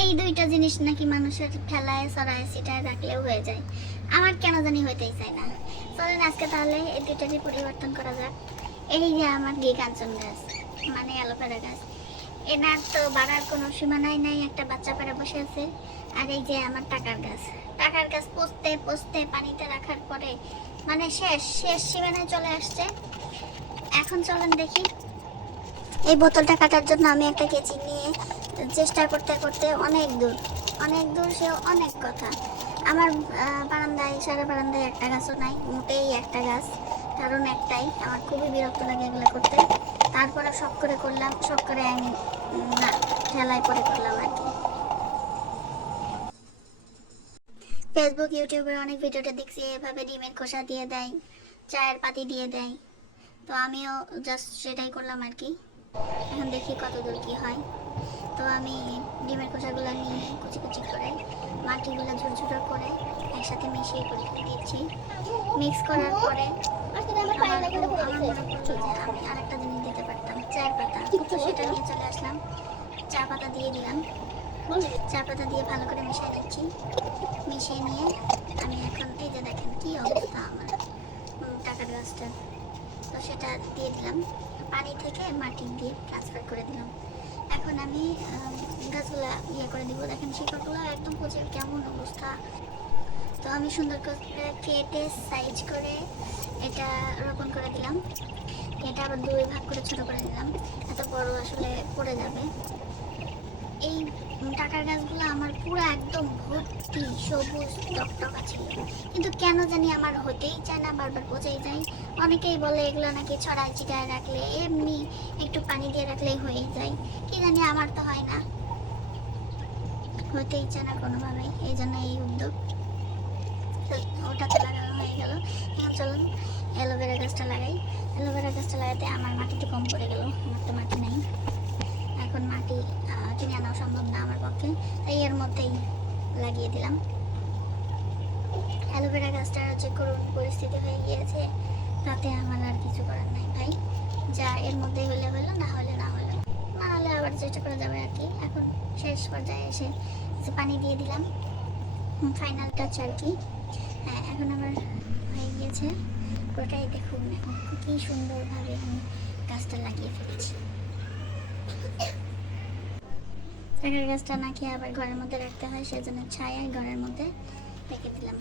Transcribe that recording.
এই দুইটা জিনিস নাকি মানুষের ফেলায় সরায় সিটায় রাখলেও হয়ে যায়। আমার কেন জানি হইতেই চায় না। চলেন আজকে তাহলে এই দুইটারই পরিবর্তন করা যাক। এই যে আমার ঘি কাঞ্চন গাছ মানে অ্যালোভেরা গাছ। এনার তো বাড়ার কোনো সীমানাই নাই, একটা বাচ্চা পেরে বসে আছে। আর এই যে আমার টাকার গাছ। টাকার গাছ পোস্তে পোস্তে পানিতে রাখার পরে মানে শেষ শেষ সীমানায় চলে আসছে। এখন চলেন দেখি। এই বোতলটা কাটার জন্য আমি একটা কেচি নিয়ে চেষ্টা করতে করতে অনেক দূর অনেক দূর সে অনেক কথা। আমার বারান্দায়, সারা বারান্দায় একটা গাছও নাই, মোটেই একটা গাছ, কারণ একটাই, আমার খুবই বিরক্ত লাগে এগুলো করতে। তারপরে শখ করে করলাম, শখ করে আমি না, ঠেলায় পরে করলাম আর কি। ফেসবুক ইউটিউবে অনেক ভিডিওতে দেখছি, এভাবে ডিমের খোসা দিয়ে দেয়, চায়ের পাতি দিয়ে দেয়। তো আমিও জাস্ট সেটাই করলাম আর কি। এখন দেখি কত দূর কি হয়। তো আমি ডিমের খোসাগুলো নিয়ে কুচি কুচি করে মাটিগুলো ঝুরঝুরো করে একসাথে মিশিয়ে করে দিয়েছি। মিক্স করার পরে আমার মনে যে আমি আরেকটা জিনিস দিতে পারতাম চায়ের পাতা। তো সেটা নিয়ে চলে আসলাম। চা পাতা দিয়ে দিলাম। চা পাতা দিয়ে ভালো করে মিশিয়ে দিচ্ছি মিশিয়ে নিয়ে আমি এখন এই যে দেখেন কি অবস্থা আমার টাকার গাছটা তো সেটা দিয়ে দিলাম। পানি থেকে মাটি দিয়ে ট্রান্সফার করে দিলাম। এখন আমি গাছগুলো ইয়ে করে দিব। দেখেন শিকড়গুলো একদম পচে কেমন অবস্থা। তো আমি সুন্দর করে কেটে সাইজ করে এটা রোপণ করে দিলাম। এটা আবার দুই ভাগ করে ছোট করে দিলাম। এত বড় আসলে পড়ে যাবে। এই টাকার গাছগুলো আমার পুরো একদম ভর্তি, সবুজ, টকটকা ছিল। কিন্তু কেন জানি আমার হতেই চায় না, বারবার পচেই যায়। অনেকেই বলে এগুলো নাকি ছড়ায় ছিটায় রাখলে, এমনি একটু পানি দিয়ে রাখলেই হয়ে যায়। কি জানি আমার তো হয় না। হতেই চায় না কোনোভাবেই, এই জন্য এই উদ্যোগ। ওটা তো লাগানো হয়ে গেল। এখন চলুন, অ্যালোভেরা গাছটা লাগাই। অ্যালোভেরা গাছটা লাগাতে আমার মাটিতে কম পড়ে গেল। আমার তো মাটি এখন মাটি কিনে আনা সম্ভব না আমার পক্ষে, তাই এর মধ্যেই লাগিয়ে দিলাম। অ্যালোভেরা গাছটার হচ্ছে করুণ পরিস্থিতি হয়ে গিয়েছে, তাতে আমার আর কিছু করার নাই ভাই। যা এর মধ্যে হলে হলো, না হলে না হলো। না হলে আবার চেষ্টা করা যাবে আর কি। এখন শেষ পর্যায়ে এসে পানি দিয়ে দিলাম। ফাইনাল টাচ আর কি। হ্যাঁ এখন আবার হয়ে গিয়েছে। ওটাই দেখুন এখন কি সুন্দরভাবে আমি গাছটা লাগিয়ে ফেলেছি। টাকার গাছটা খেয়ে আবার ঘরের মধ্যে রাখতে হয় সেজন্য ছায়া ঘরের মধ্যে রেখে দিলাম।